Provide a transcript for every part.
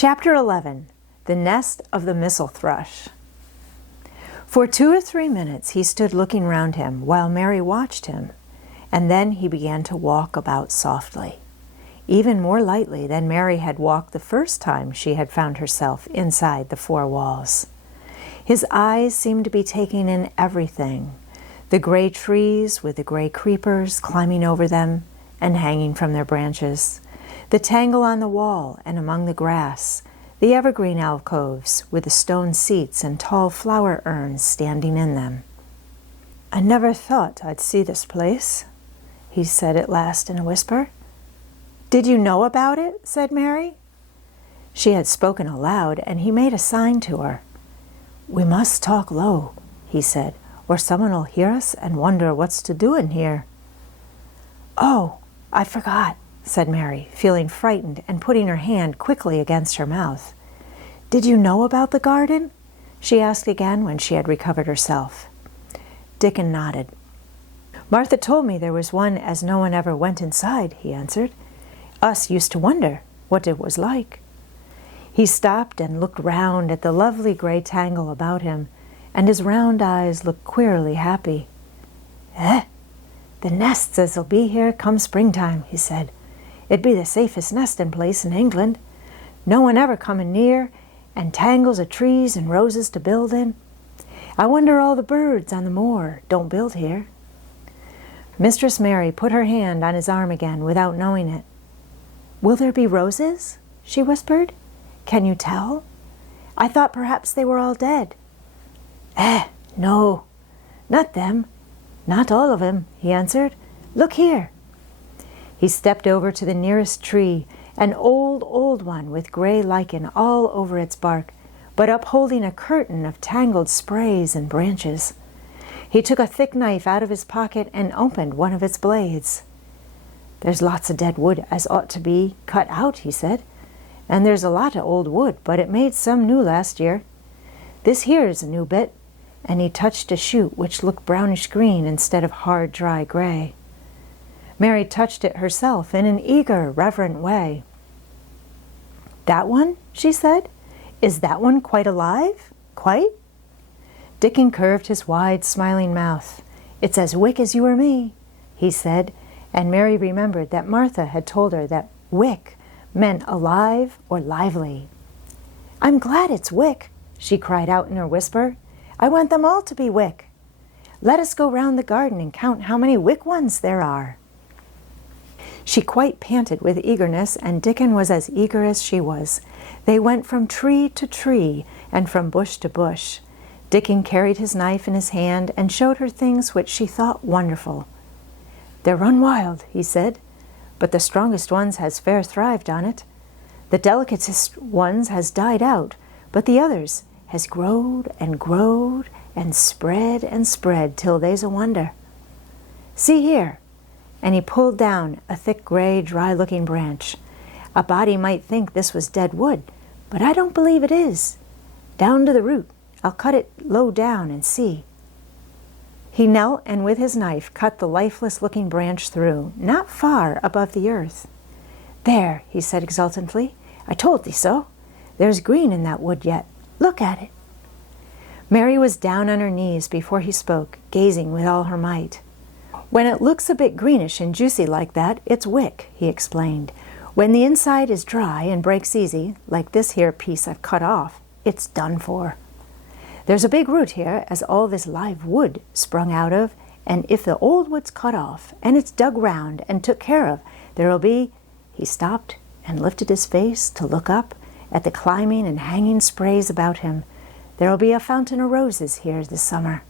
Chapter 11. The Nest of the Missel Thrush. For 2 or 3 minutes he stood looking round him while Mary watched him, and then he began to walk about softly, even more lightly than Mary had walked the first time she had found herself inside the 4 walls. His eyes seemed to be taking in everything, the gray trees with the gray creepers climbing over them and hanging from their branches, the tangle on the wall and among the grass, the evergreen alcoves with the stone seats and tall flower urns standing in them. "I never thought I'd see this place," he said at last in a whisper. "Did you know about it?" said Mary. She had spoken aloud, and he made a sign to her. "We must talk low," he said, "or someone will hear us and wonder what's to do in here." "Oh, I forgot," said Mary, feeling frightened and putting her hand quickly against her mouth. "Did you know about the garden?" she asked again when she had recovered herself. Dickon nodded. "Martha told me there was one as no one ever went inside," he answered. "Us used to wonder what it was like." He stopped and looked round at the lovely gray tangle about him, and his round eyes looked queerly happy. The nests as'll be here come springtime," he said. "It'd be the safest nesting place in England. No one ever coming near, and tangles of trees and roses to build in. I wonder all the birds on the moor don't build here." Mistress Mary put her hand on his arm again without knowing it. "Will there be roses?" she whispered. "Can you tell? I thought perhaps they were all dead." No, not them. Not all of them," he answered. "Look here." He stepped over to the nearest tree, an old one with gray lichen all over its bark, but upholding a curtain of tangled sprays and branches. He took a thick knife out of his pocket and opened one of its blades. "There's lots of dead wood as ought to be cut out," he said. "And there's a lot of old wood, but it made some new last year. This here's a new bit," and he touched a shoot which looked brownish green instead of hard, dry gray. Mary touched it herself in an eager, reverent way. "That one?" she said. "Is that one quite alive? Quite?" Dickon curved his wide, smiling mouth. "It's as wick as you or me," he said, and Mary remembered that Martha had told her that wick meant alive or lively. "I'm glad it's wick," she cried out in her whisper. "I want them all to be wick. Let us go round the garden and count how many wick ones there are." She quite panted with eagerness, and Dickon was as eager as she was. They went from tree to tree and from bush to bush. Dickon carried his knife in his hand and showed her things which she thought wonderful. "They're run wild," he said, "but the strongest ones has fair thrived on it. The delicatest ones has died out, but the others has growed and growed and spread till they's a wonder. See here," and he pulled down a thick gray, dry-looking branch. "A body might think this was dead wood, but I don't believe it is. Down to the root. I'll cut it low down and see." He knelt and with his knife cut the lifeless-looking branch through, not far above the earth. "There," he said exultantly. "I told thee so. There's green in that wood yet. Look at it." Mary was down on her knees before he spoke, gazing with all her might. "When it looks a bit greenish and juicy like that, it's wick," he explained. "When the inside is dry and breaks easy, like this here piece I've cut off, it's done for. There's a big root here as all this live wood sprung out of, and if the old wood's cut off and it's dug round and took care of, there'll be—" He stopped and lifted his face to look up at the climbing and hanging sprays about him. "There'll be a fountain of roses here this summer."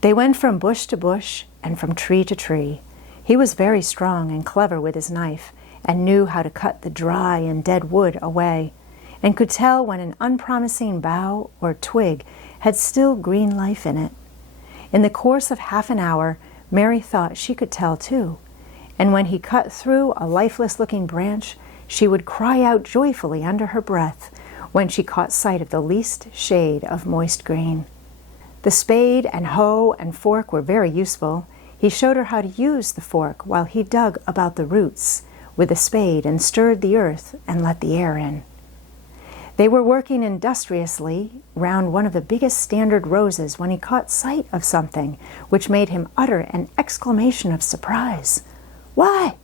They went from bush to bush and from tree to tree. He was very strong and clever with his knife, and knew how to cut the dry and dead wood away, and could tell when an unpromising bough or twig had still green life in it. In the course of half an hour, Mary thought she could tell too, and when he cut through a lifeless-looking branch, she would cry out joyfully under her breath when she caught sight of the least shade of moist green. The spade and hoe and fork were very useful. He showed her how to use the fork while he dug about the roots with the spade and stirred the earth and let the air in. They were working industriously round one of the biggest standard roses when he caught sight of something which made him utter an exclamation of surprise. "Why!"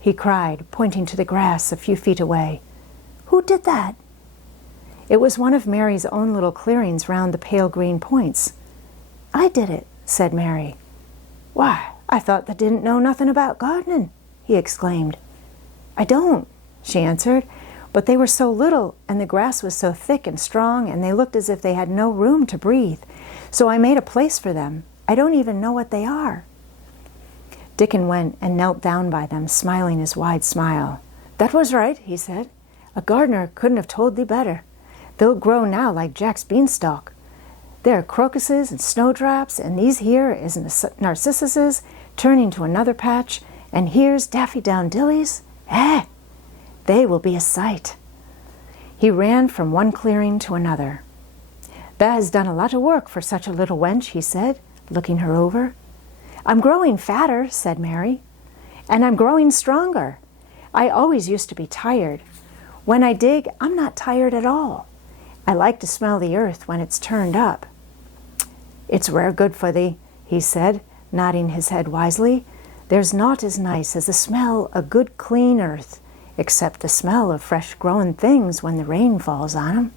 he cried, pointing to the grass a few feet away. "Who did that?" It was one of Mary's own little clearings round the pale green points. "I did it," said Mary. "Why, I thought thou didn't know nothing about gardening," he exclaimed. "I don't," she answered, "but they were so little, and the grass was so thick and strong, and they looked as if they had no room to breathe. So I made a place for them. I don't even know what they are." Dickon went and knelt down by them, smiling his wide smile. "That was right," he said. "A gardener couldn't have told thee better. They'll grow now like Jack's beanstalk. There are crocuses and snowdrops, and these here is narcissuses turning to another patch, and here's daffodillies. They will be a sight." He ran from one clearing to another. "Thou has done a lot of work for such a little wench," he said, looking her over. "I'm growing fatter," said Mary, "and I'm growing stronger. I always used to be tired. When I dig, I'm not tired at all. I like to smell the earth when it's turned up." "It's rare good for thee," he said, nodding his head wisely. "There's naught as nice as the smell of good clean earth, except the smell of fresh growing things when the rain falls on 'em.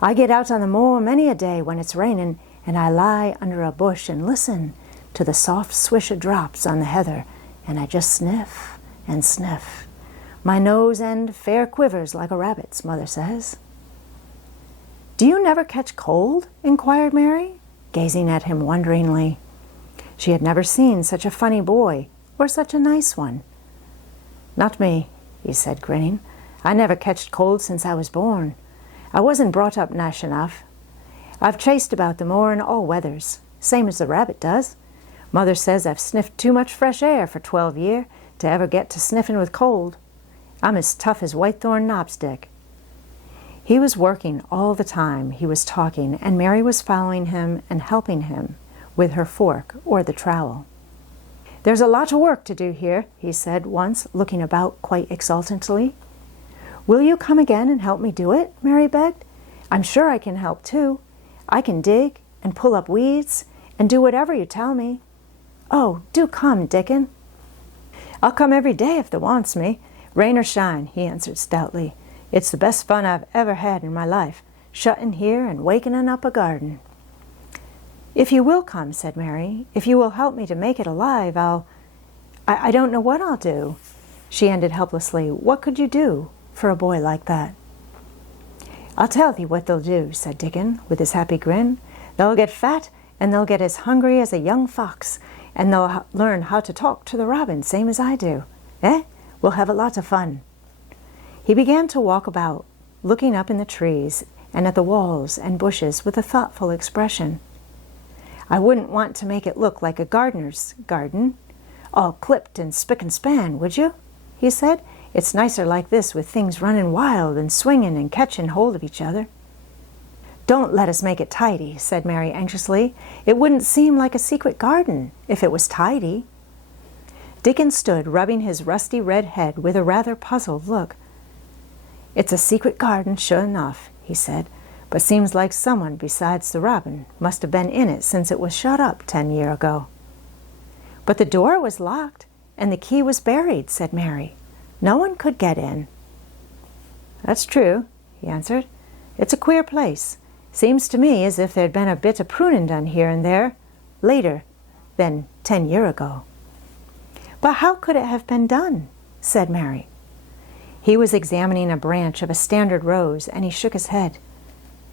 I get out on the moor many a day when it's raining, and I lie under a bush and listen to the soft swish of drops on the heather, and I just sniff and sniff. My nose end fair quivers like a rabbit's, Mother says." "Do you never catch cold?" inquired Mary, gazing at him wonderingly. She had never seen such a funny boy, or such a nice one. "Not me," he said, grinning. "I never catched cold since I was born. I wasn't brought up nice enough. I've chased about the moor in all weathers, same as the rabbit does. Mother says I've sniffed too much fresh air for 12 year to ever get to sniffing with cold. I'm as tough as whitethorn knobstick." He was working all the time he was talking, and Mary was following him and helping him with her fork or the trowel. "There's a lot of work to do here," he said once, looking about quite exultantly. "Will you come again and help me do it?" Mary begged. "I'm sure I can help too. I can dig and pull up weeds and do whatever you tell me. Oh, do come, Dickon." "I'll come every day if thou wants me, rain or shine," he answered stoutly. "It's the best fun I've ever had in my life, shutting here and wakening up a garden." "If you will come," said Mary, "if you will help me to make it alive, I don't know what I'll do," she ended helplessly. "What could you do for a boy like that?" "I'll tell thee what they'll do," said Dickon, with his happy grin. "They'll get fat, and they'll get as hungry as a young fox, and they'll learn how to talk to the robin, same as I do. We'll have a lot of fun." He began to walk about, looking up in the trees and at the walls and bushes with a thoughtful expression. "I wouldn't want to make it look like a gardener's garden, all clipped and spick and span, would you?" he said. "It's nicer like this, with things running wild and swinging and catching hold of each other." "Don't let us make it tidy," said Mary anxiously. "It wouldn't seem like a secret garden if it was tidy." Dickon stood rubbing his rusty red head with a rather puzzled look. "It's a secret garden, sure enough," he said, "but seems like someone besides the robin must have been in it since it was shut up 10 year ago." "But the door was locked, and the key was buried," said Mary. "No one could get in." "That's true," he answered. "It's a queer place. Seems to me as if there'd been a bit of pruning done here and there, later than 10 year ago." "But how could it have been done?" said Mary. He was examining a branch of a standard rose, and he shook his head.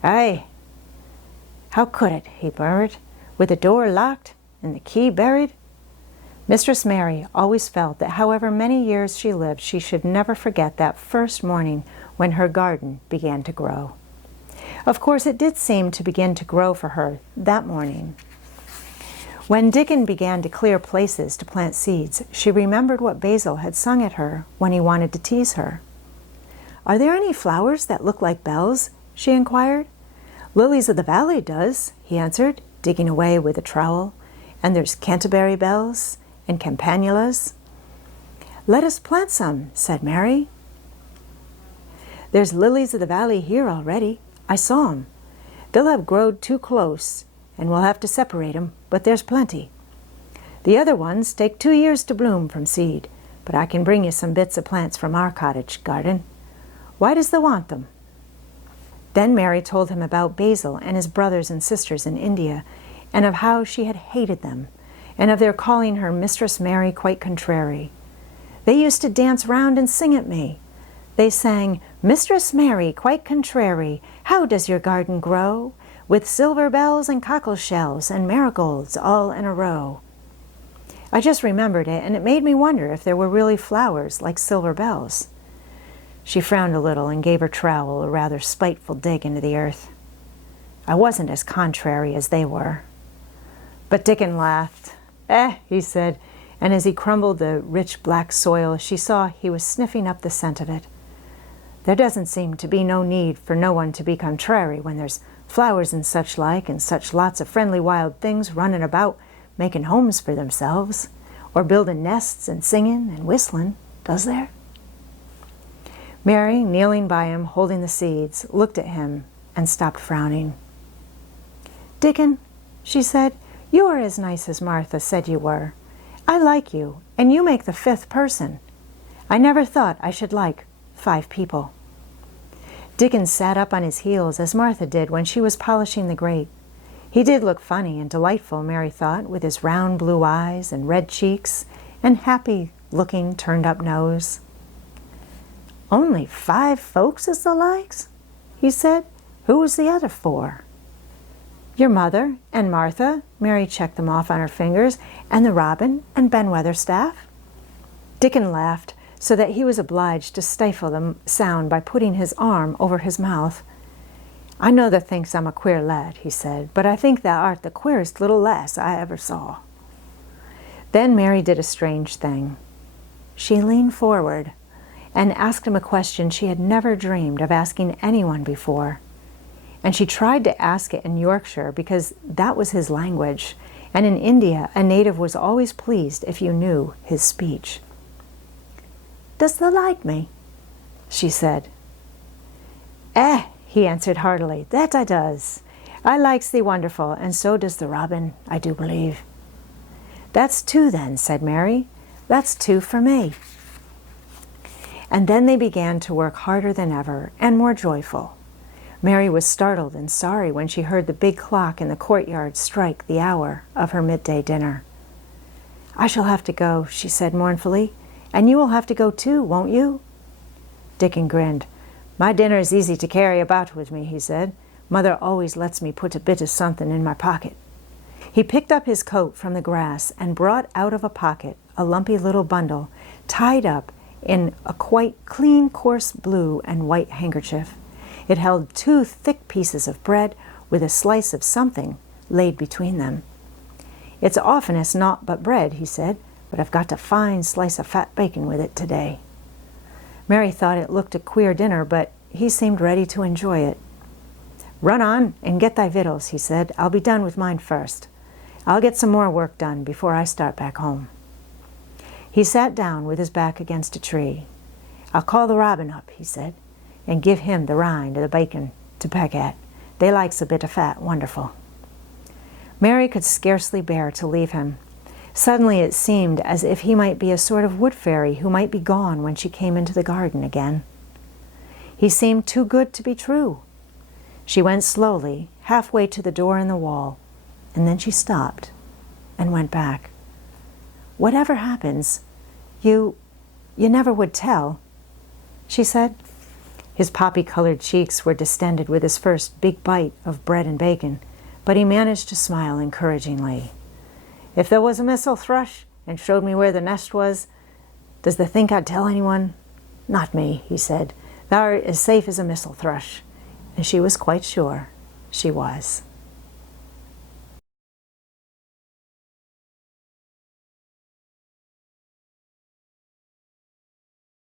"Aye, how could it," he murmured, "with the door locked and the key buried?" Mistress Mary always felt that however many years she lived, she should never forget that first morning when her garden began to grow. Of course, it did seem to begin to grow for her that morning. When Dickon began to clear places to plant seeds, she remembered what Basil had sung at her when he wanted to tease her. "Are there any flowers that look like bells?" she inquired. "Lilies of the valley does," he answered, digging away with a trowel. "And there's Canterbury bells and campanulas." "Let us plant some," said Mary. There's lilies of the valley here already. I saw 'em. They'll have growed too close, and we'll have to separate 'em, but there's plenty. The other ones take 2 years to bloom from seed, but I can bring you some bits of plants from our cottage garden. Why does thee want them?" Then Mary told him about Basil and his brothers and sisters in India, and of how she had hated them, and of their calling her Mistress Mary quite contrary. "They used to dance round and sing at me. They sang, 'Mistress Mary quite contrary, how does your garden grow? With silver bells and cockle shells and marigolds all in a row.' I just remembered it, and it made me wonder if there were really flowers like silver bells." She frowned a little and gave her trowel a rather spiteful dig into the earth. "I wasn't as contrary as they were." But Dickon laughed. He said, and as he crumbled the rich black soil, she saw he was sniffing up the scent of it. "There doesn't seem to be no need for no one to be contrary when there's flowers and such like, and such lots of friendly wild things running about making homes for themselves, or building nests and singing and whistling, does there?" Mary, kneeling by him, holding the seeds, looked at him and stopped frowning. "Dickon," she said, "you are as nice as Martha said you were. I like you, and you make the 5th person. I never thought I should like 5 people." Dickon sat up on his heels as Martha did when she was polishing the grate. He did look funny and delightful, Mary thought, with his round blue eyes and red cheeks and happy-looking turned-up nose. "Only 5 folks as the likes?" he said. "Who was the other 4? "Your mother and Martha," Mary checked them off on her fingers, "and the robin and Ben Weatherstaff." Dickon laughed, so that he was obliged to stifle the sound by putting his arm over his mouth. "I know thou thinks I'm a queer lad," he said, "but I think thou art the queerest little lass I ever saw." Then Mary did a strange thing. She leaned forward and asked him a question she had never dreamed of asking anyone before. And she tried to ask it in Yorkshire because that was his language, and in India a native was always pleased if you knew his speech. "Does thou like me?" she said. He answered heartily, "That I does. I likes thee wonderful, and so does the robin, I do believe." "That's 2 then," said Mary. "That's 2 for me." And then they began to work harder than ever, and more joyful. Mary was startled and sorry when she heard the big clock in the courtyard strike the hour of her midday dinner. "I shall have to go," she said mournfully, "and you will have to go too, won't you?" Dickon grinned. "My dinner is easy to carry about with me," he said. "Mother always lets me put a bit of something in my pocket." He picked up his coat from the grass and brought out of a pocket a lumpy little bundle tied up in a quite clean coarse blue and white handkerchief. It held 2 thick pieces of bread with a slice of something laid between them. "It's oftenest naught but bread," he said, "but I've got a fine slice of fat bacon with it today." Mary thought it looked a queer dinner, but he seemed ready to enjoy it. "Run on and get thy victuals," he said. "I'll be done with mine first. I'll get some more work done before I start back home." He sat down with his back against a tree. "I'll call the robin up," he said, "and give him the rind of the bacon to peck at. They likes a bit of fat wonderful." Mary could scarcely bear to leave him. Suddenly it seemed as if he might be a sort of wood fairy who might be gone when she came into the garden again. He seemed too good to be true. She went slowly, halfway to the door in the wall, and then she stopped and went back. "Whatever happens, you never would tell," she said. His poppy-colored cheeks were distended with his first big bite of bread and bacon, but he managed to smile encouragingly. "If there was a Missel thrush and showed me where the nest was, does thee think I'd tell anyone?" "Not me," he said. "Thou art as safe as a Missel thrush." And she was quite sure she was.